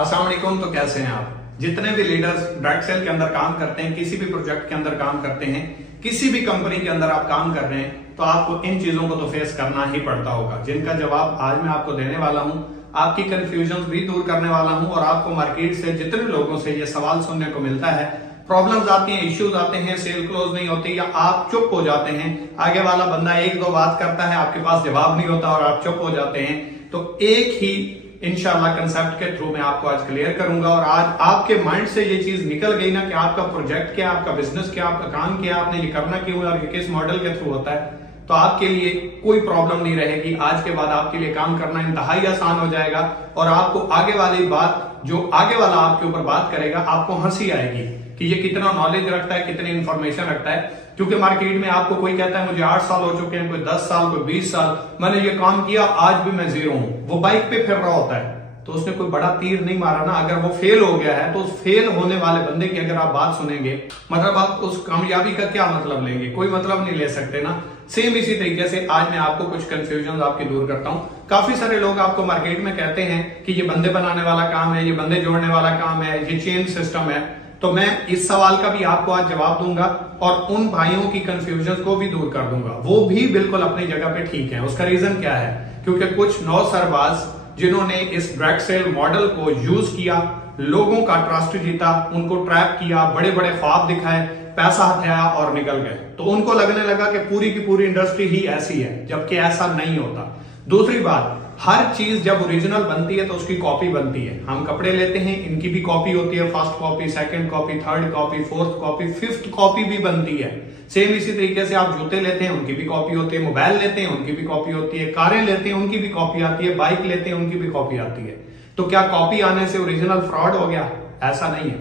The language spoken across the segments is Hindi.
अस्सलाम वालेकुम। तो कैसे हैं आप? जितने भी लीडर्स डायरेक्ट सेल के अंदर काम करते हैं, किसी भी प्रोजेक्ट के अंदर काम करते हैं, किसी भी कंपनी के अंदर आप काम कर रहे हैं, तो आपको इन चीजों को तो फेस करना ही पड़ता होगा, जिनका जवाब आज मैं आपको देने वाला हूं। आपकी कंफ्यूजन भी दूर करने वाला हूं और आपको मार्केट से जितने लोगों से ये सवाल सुनने को मिलता है, प्रॉब्लम्स आती हैं, इश्यूज आते हैं, सेल क्लोज नहीं होती या आप चुप हो जाते हैं, आगे वाला बंदा एक दो बात करता है, आपके पास जवाब नहीं होता और आप चुप हो जाते हैं, तो एक ही इंशाल्लाह कंसेप्ट के थ्रू मैं आपको आज क्लियर करूंगा। और आज आपके माइंड से ये चीज निकल गई ना कि आपका प्रोजेक्ट क्या, आपका बिजनेस क्या, आपका काम क्या, आपने ये करना क्यों और ये किस मॉडल के थ्रू होता है, तो आपके लिए कोई प्रॉब्लम नहीं रहेगी। आज के बाद आपके लिए काम करना इंतहाई आसान हो जाएगा और आपको आगे वाली बात, जो आगे वाला आपके ऊपर बात करेगा, आपको हंसी आएगी कि ये कितना नॉलेज रखता है, कितनी इंफॉर्मेशन रखता है। क्योंकि मार्केट में आपको कोई कहता है मुझे 8 साल हो चुके हैं, कोई 10 साल, कोई 20 साल, मैंने ये काम किया, आज भी मैं जीरो हूं। वो बाइक पे फिर रहा होता है, तो उसने कोई बड़ा तीर नहीं मारा ना। अगर वो फेल हो गया है तो उस फेल होने वाले बंदे की अगर आप बात सुनेंगे, मतलब आप उस कामयाबी का क्या मतलब लेंगे? कोई मतलब नहीं ले सकते ना। सेम इसी तरीके से आज मैं आपको कुछ कंफ्यूजन आपकी दूर करता हूं। काफी सारे लोग आपको मार्केट में कहते हैं कि ये बंदे बनाने वाला काम है, ये बंदे जोड़ने वाला काम है, ये चेन सिस्टम है। तो मैं इस सवाल का भी आपको आज जवाब दूंगा और उन भाइयों की कंफ्यूजन को भी दूर कर दूंगा। वो भी बिल्कुल अपनी जगह पे ठीक है। उसका रीजन क्या है? क्योंकि कुछ नौसरबाज जिन्होंने इस डायरेक्ट सेल मॉडल को यूज किया, लोगों का ट्रस्ट जीता, उनको ट्रैप किया, बड़े बड़े ख्वाब दिखाए, पैसा हथियाया और निकल गए, तो उनको लगने लगा कि पूरी की पूरी इंडस्ट्री ही ऐसी है, जबकि ऐसा नहीं होता। दूसरी बात, हर चीज जब ओरिजिनल बनती है तो उसकी कॉपी बनती है। हम कपड़े लेते हैं, इनकी भी कॉपी होती है, first copy, second copy, third copy, fourth copy, fifth copy भी बनती है। सेम इसी तरीके से आप जूते लेते हैं, उनकी भी कॉपी होती है, मोबाइल लेते हैं, उनकी भी कॉपी होती है, कारें लेते हैं, उनकी भी कॉपी आती है, बाइक लेते हैं, उनकी भी कॉपी आती है। तो क्या कॉपी आने से ओरिजिनल फ्रॉड हो गया? ऐसा नहीं है।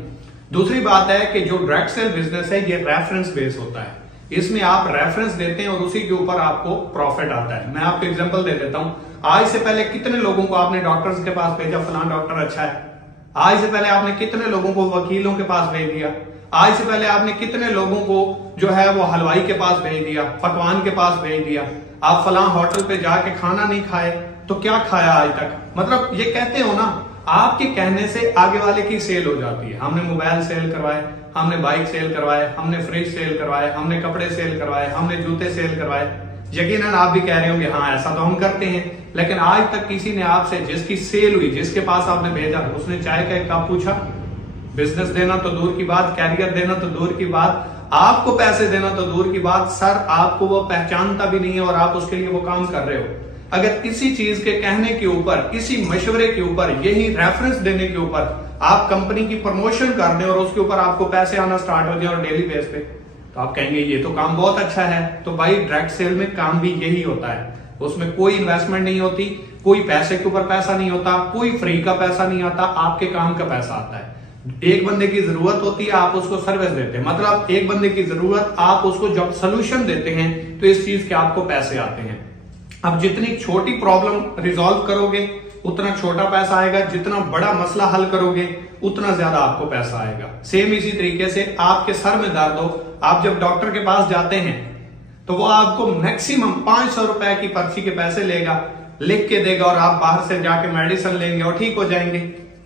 दूसरी बात है कि जो डायरेक्ट सेल बिजनेस है, ये रेफरेंस बेस होता है। इसमें आप रेफरेंस देते हैं और उसी के ऊपर आपको प्रॉफिट आता है। मैं आपको एग्जांपल दे देता हूं। आज से पहले कितने लोगों को आपने डॉक्टर्स के पास भेजा, फलाना डॉक्टर अच्छा है? आज से पहले आपने कितने लोगों को वकीलों के पास भेज दिया? आज से पहले आपने कितने लोगों को जो है वो हलवाई के पास भेज दिया, पकवान के पास भेज दिया? आप फलां होटल पे जाके खाना नहीं खाए तो क्या खाया आज तक? मतलब ये कहते हो ना, आपके कहने से आगे वाले की सेल हो जाती है। हमने मोबाइल सेल करवाए, हमने बाइक सेल करवाए, हमने फ्रिज सेल करवाए, हमने कपड़े सेल करवाए, हमने जूते सेल करवाए। यकीनन आप भी कह रहे होंगे हाँ ऐसा तो हम करते हैं, लेकिन आज तक किसी ने आपसे, जिसकी सेल हुई, जिसके पास आपने भेजा, उसने चाय का एक कप पूछा? बिजनेस देना तो दूर की बात, कैरियर देना तो दूर की बात, आपको पैसे देना तो दूर की बात, सर आपको वो पहचानता भी नहीं है और आप उसके लिए वो काम कर रहे हो। अगर इसी चीज के कहने के ऊपर, इसी मशवरे के ऊपर, यही रेफरेंस देने के ऊपर आप कंपनी की प्रमोशन कर दें और उसके ऊपर आपको पैसे आना स्टार्ट हो जाए और डेली बेस पे, तो आप कहेंगे ये तो काम बहुत अच्छा है। तो भाई डायरेक्ट सेल में काम भी यही होता है। उसमें कोई इन्वेस्टमेंट नहीं होती, कोई पैसे के ऊपर पैसा नहीं होता, कोई फ्री का पैसा नहीं आता, आपके काम का पैसा आता है। एक बंदे की जरूरत होती है, आप उसको सर्विस देते हैं, मतलब एक बंदे की जरूरत, आप उसको जब सोल्यूशन देते हैं तो इस चीज के आपको पैसे आते हैं। अब जितनी छोटी प्रॉब्लम रिजॉल्व करोगे उतना छोटा पैसा आएगा, जितना बड़ा मसला हल करोगे उतना ज्यादा आपको पैसा आएगा। सेम इसी तरीके से आपके सर में दर्द हो, आप जब डॉक्टर के पास जाते हैं तो वो आपको मैक्सिमम 500 रुपए की पर्ची के पैसे लेगा, लिख के देगा और आप बाहर से जाके मेडिसिन लेंगे और ठीक हो जाएंगे।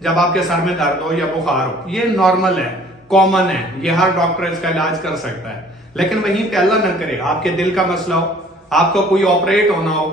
जब आपके सर में दर्द हो या बुखार हो, ये नॉर्मल है, कॉमन है, ये हर डॉक्टर इसका इलाज कर सकता है। लेकिन वहीं पे अल्लाह न करे आपके दिल का मसला हो, आपको कोई ऑपरेट होना हो,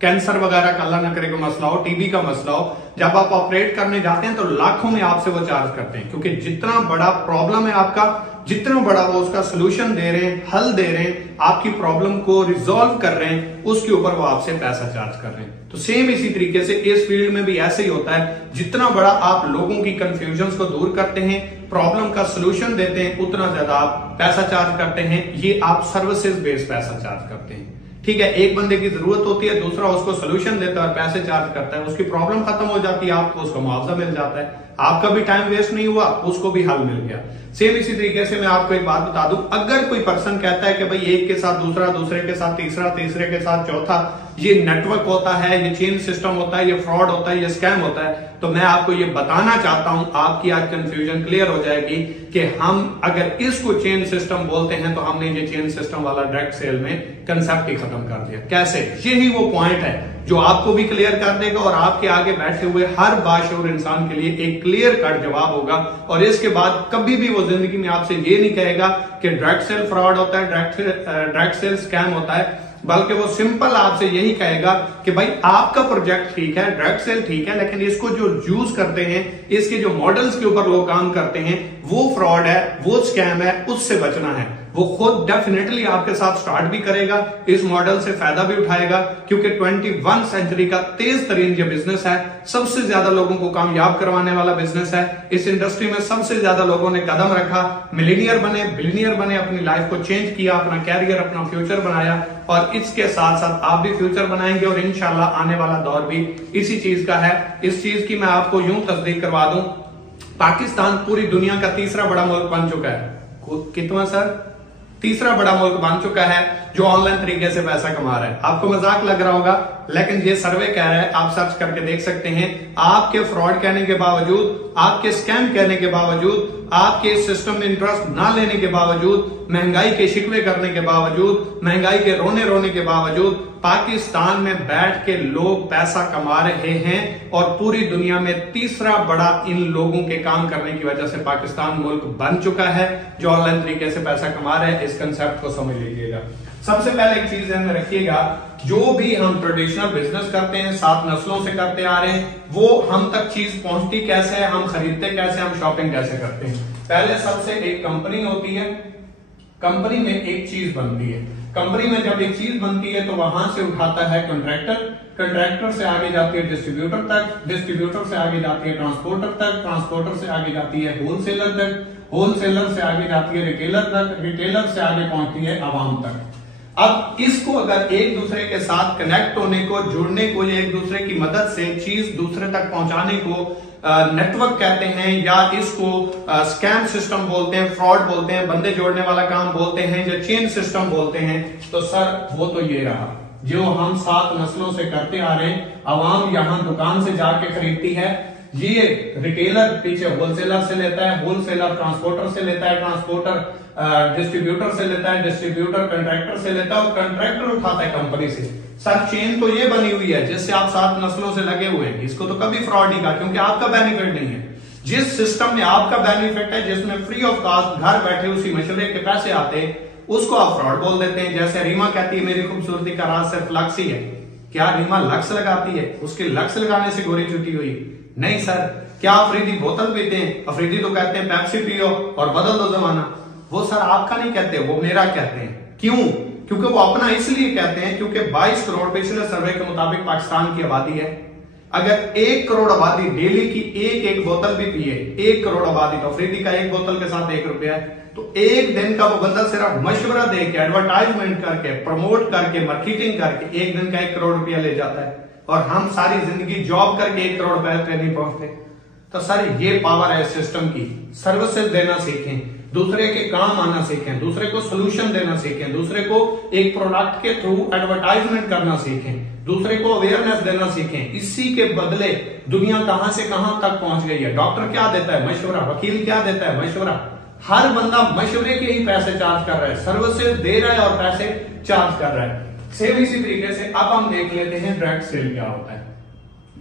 कैंसर वगैरह का अल्लाह न करे कोई मसला हो, टीबी का मसला हो, जब आप ऑपरेट करने जाते हैं तो लाखों में आपसे वो चार्ज करते हैं, क्योंकि जितना बड़ा प्रॉब्लम है आपका, जितना बड़ा वो उसका सोल्यूशन दे रहे हैं, हल दे रहे हैं, आपकी प्रॉब्लम को रिजॉल्व कर रहे हैं, उसके ऊपर वो आपसे पैसा चार्ज कर रहे हैं। तो सेम इसी तरीके से इस फील्ड में भी ऐसे ही होता है। जितना बड़ा आप लोगों की कंफ्यूजन को दूर करते हैं, प्रॉब्लम का सोल्यूशन देते हैं, उतना ज्यादा आप पैसा चार्ज करते हैं। ये आप सर्विसेज बेस्ड पैसा चार्ज करते हैं। ठीक है, एक बंदे की जरूरत होती है, दूसरा उसको सोल्यूशन देता है और पैसे चार्ज करता है, उसकी प्रॉब्लम खत्म हो जाती है, आपको उसका मुआवजा मिल जाता है, आपका भी टाइम वेस्ट नहीं हुआ, उसको भी हल मिल गया। सेम इसी तरीके से मैं आपको एक बात बता दूं, अगर कोई पर्सन कहता है कि भाई एक के साथ दूसरा, दूसरे के साथ तीसरा, तीसरे के साथ चौथा, ये नेटवर्क होता है, ये चेन सिस्टम होता है, ये फ्रॉड होता है, ये स्कैम होता है, तो मैं आपको ये बताना चाहता हूं, आपकी आज कंफ्यूजन क्लियर हो जाएगी कि हम अगर इसको चेन सिस्टम बोलते हैं तो हमने ये चेन सिस्टम वाला डायरेक्ट सेल में कंसेप्ट ही खत्म कर दिया। कैसे? यही वो पॉइंट है जो आपको भी क्लियर कर देगा और आपके आगे बैठे हुए हर बाशऊर इंसान के लिए एक क्लियर कट जवाब होगा। और इसके बाद कभी भी वो जिंदगी में आपसे ये नहीं कहेगा कि डायरेक्ट सेल फ्रॉड होता है, डायरेक्ट सेल स्कैम होता है, बल्कि वो सिंपल आपसे यही कहेगा कि भाई आपका प्रोजेक्ट ठीक है, डायरेक्ट सेल ठीक है, लेकिन इसको जो यूज करते हैं, इसके जो मॉडल्स के ऊपर लोग काम करते हैं, वो फ्रॉड है, वो स्कैम है, उससे बचना है। वो खुद डेफिनेटली आपके साथ स्टार्ट भी करेगा, इस मॉडल से फायदा भी उठाएगा, क्योंकि 21 सेंचुरी का तेज तरीन ये बिजनेस है, सबसे ज्यादा लोगों को कामयाब करवाने वाला बिजनेस है। इस इंडस्ट्री में सबसे ज्यादा लोगों ने कदम रखा, मिलीनियर बने, बिलियनियर बने, अपनी लाइफ को चेंज किया, अपना कैरियर, अपना फ्यूचर बनाया, और इसके साथ साथ आप भी फ्यूचर बनाएंगे और इंशाल्लाह आने वाला दौर भी इसी चीज का है। इस चीज की मैं आपको यूं तस्दीक करवा दूं, पाकिस्तान पूरी दुनिया का तीसरा बड़ा मुल्क बन चुका है। कितना सर? तीसरा बड़ा मुल्क बन चुका है जो ऑनलाइन तरीके से पैसा कमा रहा है। आपको मजाक लग रहा होगा, लेकिन ये सर्वे कह रहा है, आप सर्च करके देख सकते हैं। आपके फ्रॉड कहने के बावजूद, आपके स्कैम कहने के बावजूद, आपके सिस्टम में इंटरेस्ट ना लेने के बावजूद, महंगाई के शिकवे करने के बावजूद, महंगाई के रोने के बावजूद पाकिस्तान में बैठ के लोग पैसा कमा रहे हैं, और पूरी दुनिया में तीसरा बड़ा इन लोगों के काम करने की वजह से पाकिस्तान मुल्क बन चुका है जो ऑनलाइन तरीके से पैसा कमा रहे हैं। इस कंसेप्ट को समझ लीजिएगा। सबसे पहले एक चीज ध्यान में रखिएगा, जो भी हम ट्रेडिशनल बिजनेस करते हैं, 7 नस्लों से करते आ रहे हैं, वो हम तक चीज पहुंचती कैसे है, हम खरीदते कैसे, हम शॉपिंग कैसे करते हैं। पहले सबसे एक कंपनी होती है, कंपनी में एक चीज बनती है, कंपनी में जब एक चीज बनती है तो वहां से उठाता है कॉन्ट्रैक्टर, कॉन्ट्रैक्टर से आगे जाती है डिस्ट्रीब्यूटर तक, डिस्ट्रीब्यूटर से आगे जाती है ट्रांसपोर्टर तक, ट्रांसपोर्टर से आगे जाती है होलसेलर तक, होलसेलर से आगे जाती है रिटेलर तक, रिटेलर से आगे पहुंचती है आवाम तक। अब इसको अगर एक दूसरे के साथ कनेक्ट होने को, जुड़ने को, या एक दूसरे की मदद से चीज दूसरे तक पहुंचाने को नेटवर्क कहते हैं, या इसको स्कैम सिस्टम बोलते हैं, फ्रॉड बोलते हैं, बंदे जोड़ने वाला काम बोलते हैं, या चेन सिस्टम बोलते हैं। तो सर वो तो ये रहा जो हम 7 नस्लों से करते आ रहे हैं। आवाम यहां दुकान से जाके खरीदती है, ये रिटेलर पीछे होलसेलर से लेता है, होलसेलर ट्रांसपोर्टर से लेता है, ट्रांसपोर्टर डिस्ट्रीब्यूटर से लेता है, डिस्ट्रीब्यूटर कॉन्ट्रैक्टर से लेता है, और कॉन्ट्रैक्टर उठाता है कंपनी से। सर चेन तो ये बनी हुई है जिससे आप 7 नस्लों से लगे हुए हैं, इसको तो कभी फ्रॉड नहीं कहा, क्योंकि आपका बेनिफिट नहीं है। जिस सिस्टम में आपका बेनिफिट है, जिसमें फ्री ऑफ कॉस्ट घर बैठे उसी मशवरे के पैसे आते हैं, उसको आप फ्रॉड बोल देते हैं। जैसे रीमा कहती है मेरी खूबसूरती का राज सिर्फ लक्स ही है। क्या रीमा लक्स लगाती है? उसके लक्स लगाने से गोरी छुट्टी हुई? नहीं सर। क्या अफरीदी बोतल पीते हैं? अफरीदी तो कहते हैं पेप्सी पियो और बदल दो जमाना। वो सर आपका नहीं कहते, वो मेरा कहते हैं। क्यों? क्योंकि वो अपना इसलिए कहते हैं क्योंकि 22 करोड़ पिछले सर्वे के मुताबिक पाकिस्तान की आबादी है। अगर 1 करोड़ आबादी डेली की एक बोतल भी पिए, 1 करोड़ आबादी, तो अफरीदी का एक बोतल के साथ 1 रुपया है। तो एक दिन का वो बंदा सिर्फ मशवरा दे के, एडवर्टाइजमेंट करके, प्रमोट करके, मार्केटिंग करके एक दिन का 1 करोड़ रुपया ले जाता है, और हम सारी जिंदगी जॉब करके 1 करोड़ रुपए पे नहीं पहुंचते। तो सर ये पावर है सिस्टम की। सर्विसेज देना सीखें, दूसरे के काम आना सीखें, दूसरे को सोल्यूशन देना सीखें, दूसरे को एक प्रोडक्ट के थ्रू एडवर्टाइजमेंट करना सीखें, दूसरे को अवेयरनेस देना सीखें। इसी के बदले दुनिया कहां से कहां तक पहुंच गई है। डॉक्टर क्या देता है? मशवरा। वकील क्या देता है? मशवरा। हर बंदा मशवरे के ही पैसे चार्ज कर रहा है, सर्विसेज दे रहा है और पैसे चार्ज कर रहा है। सेम इसी तरीके से अब हम देख लेते हैं डायरेक्ट सेल क्या होता है,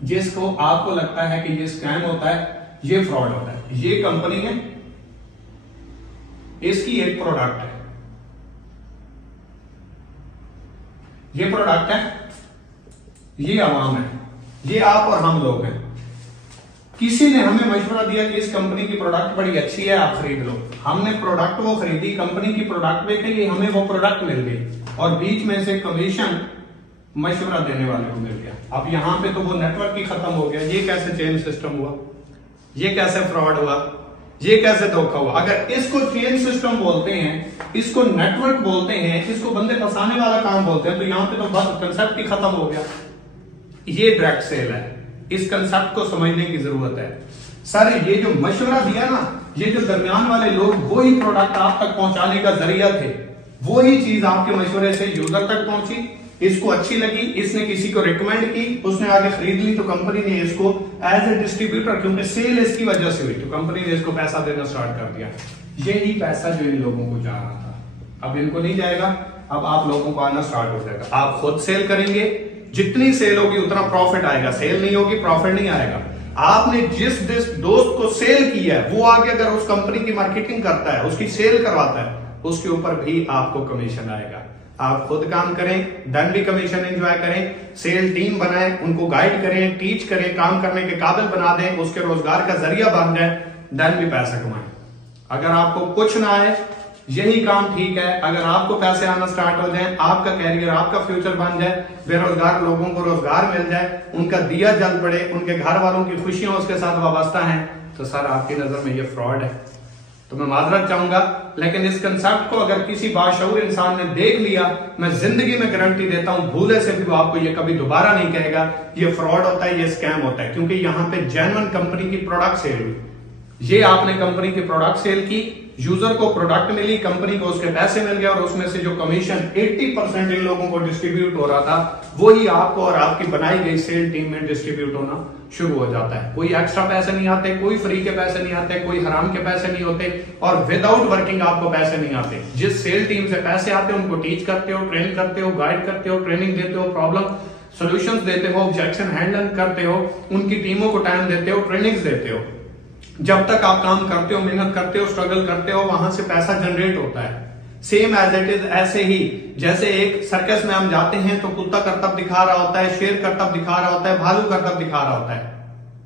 जिसको आपको लगता है कि ये स्कैम होता है, ये फ्रॉड होता है। ये कंपनी है, इसकी एक प्रोडक्ट है, ये प्रोडक्ट है, ये आवाम है, ये आप और हम लोग हैं। किसी ने हमें मशवरा दिया कि इस कंपनी की प्रोडक्ट बड़ी अच्छी है, आप खरीद लो। हमने प्रोडक्ट वो खरीदी, कंपनी की प्रोडक्ट बेची, हमें वो प्रोडक्ट मिल गई, और बीच में से कमीशन मशवरा देने वाले को मिल गया। अब यहां पे तो वो नेटवर्क ही खत्म हो गया। ये कैसे चेन सिस्टम हुआ? ये कैसे फ्रॉड हुआ? ये कैसे धोखा हुआ? अगर इसको चेन सिस्टम बोलते हैं, इसको नेटवर्क बोलते हैं, इसको बंदे फंसाने वाला काम बोलते हैं, तो यहां पे तो बस कंसेप्ट ही खत्म हो गया। ये डायरेक्ट सेल है, इस कंसेप्ट को समझने की जरूरत है। सर ये जो मशवरा दिया ना, ये जो दरमियान वाले लोग, वही प्रोडक्ट आप तक पहुंचाने का जरिया थे, वही चीज आपके मशवरे से यूजर तक पहुंची, इसको अच्छी लगी, इसने किसी को रिकमेंड की, उसने आगे खरीद ली, तो कंपनी ने इसको एज ए डिस्ट्रीब्यूटर, क्योंकि सेल इसकी वजह से हुई, तो कंपनी ने इसको पैसा देना स्टार्ट कर दिया। यही पैसा जो इन लोगों को जा रहा था, अब इनको नहीं जाएगा, अब आप लोगों को आना स्टार्ट हो जाएगा। आप खुद सेल करेंगे, जितनी सेल होगी उतना प्रॉफिट आएगा, सेल नहीं होगी प्रॉफिट नहीं आएगा। आपने जिस दोस्त को सेल किया है वो आगे अगर उस कंपनी की मार्केटिंग करता है, उसकी सेल करवाता है, उसके ऊपर भी आपको कमीशन आएगा। आप खुद काम करें, देन भी कमीशन एंजॉय करें, सेल टीम बनाएं, उनको गाइड करें, टीच करें, काम करने के काबिल बना दें, उसके रोजगार का जरिया बन जाए, देन भी पैसा कमाएं। अगर आपको कुछ ना आए यही काम ठीक है। अगर आपको पैसे आना स्टार्ट हो जाए, आपका कैरियर, आपका फ्यूचर बन जाए, बेरोजगार लोगों को रोजगार मिल जाए, उनका दिया जल पड़े, उनके घर वालों की खुशियां उसके साथ वाबस्ता हैं, तो सर आपकी नजर में ये फ्रॉड है। तो मैं माजरत चाहूंगा, लेकिन इस कंसेप्ट को अगर किसी बाशऊर इंसान ने देख लिया, मैं जिंदगी में गारंटी देता हूं भूले से भी वो आपको ये कभी दोबारा नहीं कहेगा ये फ्रॉड होता है, ये स्कैम होता है। क्योंकि यहां पे जेन्युइन कंपनी की प्रोडक्ट सेल हुई, ये आपने कंपनी की प्रोडक्ट सेल की, यूजर को प्रोडक्ट मिली, कंपनी को उसके पैसे मिल गए, और उसमें से जो कमीशन 80% इन लोगों को डिस्ट्रीब्यूट हो रहा था वही आपको और आपकी बनाई गई सेल टीम में डिस्ट्रीब्यूट होना शुरू हो जाता है। कोई एक्स्ट्रा पैसे नहीं आते, कोई फ्री के पैसे नहीं आते, कोई हराम के पैसे नहीं होते, और विदाउट वर्किंग आपको पैसे नहीं आते। जिस सेल टीम से पैसे आते हैं उनको टीच करते हो, ट्रेन करते हो, गाइड करते हो, ट्रेनिंग देते हो, प्रॉब्लम सोल्यूशंस देते हो, ऑब्जेक्शन हैंडल करते हो, उनकी टीमों को टाइम देते हो, ट्रेनिंग्स देते हो। जब तक आप काम करते हो, मेहनत करते हो, स्ट्रगल करते हो, वहां से पैसा जनरेट होता है। सेम एज इट इज ऐसे ही जैसे एक सर्कस में हम जाते हैं तो कुत्ता करतब दिखा रहा होता है, शेर करतब दिखा रहा होता है, भालू करतब दिखा रहा होता है,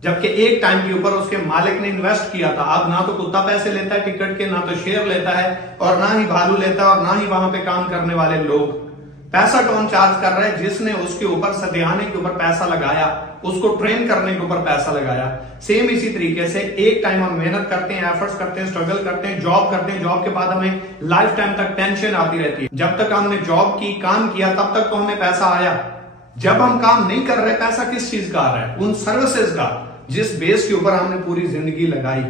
जबकि एक टाइम के ऊपर उसके मालिक ने इन्वेस्ट किया था। अब ना तो कुत्ता पैसे लेता है टिकट के, ना तो शेर लेता है, और ना ही भालू लेता है, और ना ही वहां पे काम करने वाले लोग। पैसा कौन चार्ज कर रहा है? जिसने उसके ऊपर सदियाने के ऊपर पैसा लगाया, उसको ट्रेन करने के ऊपर पैसा लगाया। सेम इसी तरीके से एक टाइम हम मेहनत करते हैं, एफर्ट्स करते हैं, स्ट्रगल करते हैं, जॉब करते हैं, जॉब के बाद हमें लाइफ टाइम तक टेंशन आती रहती है। जब तक हमने जॉब की, काम किया, तब तक तो हमें पैसा आया। जब हम काम नहीं कर रहे, पैसा किस चीज का आ रहा है? उन सर्विसेज का जिस बेस के ऊपर हमने पूरी जिंदगी लगाई,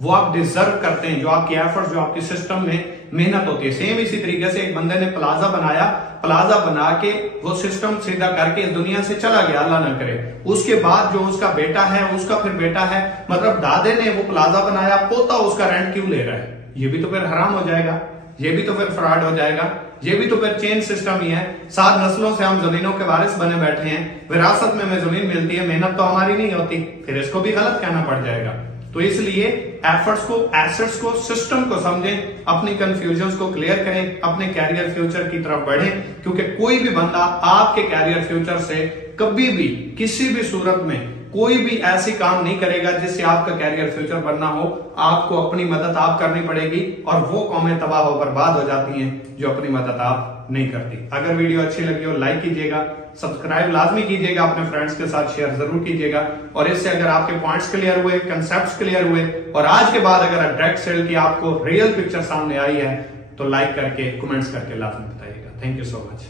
वो आप डिजर्व करते हैं, जो आपकी एफर्ट्स, जो आपके सिस्टम में मेहनत होती है। सेम इसी तरीके से एक बंदे ने प्लाजा बनाया, प्लाजा बना के वो सिस्टम सीधा करके इस दुनिया से चला गया, अल्लाह ना करे। उसके बाद जो उसका बेटा है, उसका फिर बेटा है, मतलब दादे ने वो प्लाजा बनाया, पोता उसका रेंट क्यों ले रहा है? ये भी तो फिर हराम हो जाएगा, ये भी तो फिर फ्रॉड हो जाएगा, ये भी तो फिर चेन सिस्टम ही है। 7 नस्लों से हम जमीनों के वारिस बने बैठे हैं, विरासत में हमें जमीन मिलती है, मेहनत तो हमारी नहीं होती, फिर इसको भी गलत कहना पड़ जाएगा। तो इसलिए एफर्ट्स को, एसेट्स को, सिस्टम को समझें, अपनी कंफ्यूजन्स को क्लियर करें, अपने कैरियर फ्यूचर की तरफ बढ़ें। क्योंकि कोई भी बंदा आपके कैरियर फ्यूचर से कभी भी किसी भी सूरत में कोई भी ऐसी काम नहीं करेगा जिससे आपका कैरियर फ्यूचर बनना हो। आपको अपनी मदद आप करनी पड़ेगी, और वो कौमें तबाह हो बर्बाद हो जाती हैं जो अपनी मदद आप नहीं करती। अगर वीडियो अच्छी लगी हो लाइक कीजिएगा, सब्सक्राइब लाजमी कीजिएगा, अपने फ्रेंड्स के साथ शेयर जरूर कीजिएगा। और इससे अगर आपके पॉइंट्स क्लियर हुए, कंसेप्ट्स क्लियर हुए, और आज के बाद अगर डायरेक्ट सेल की आपको रियल पिक्चर सामने आई है, तो लाइक करके, कमेंट्स करके लाजमी बताइएगा। Thank you so much.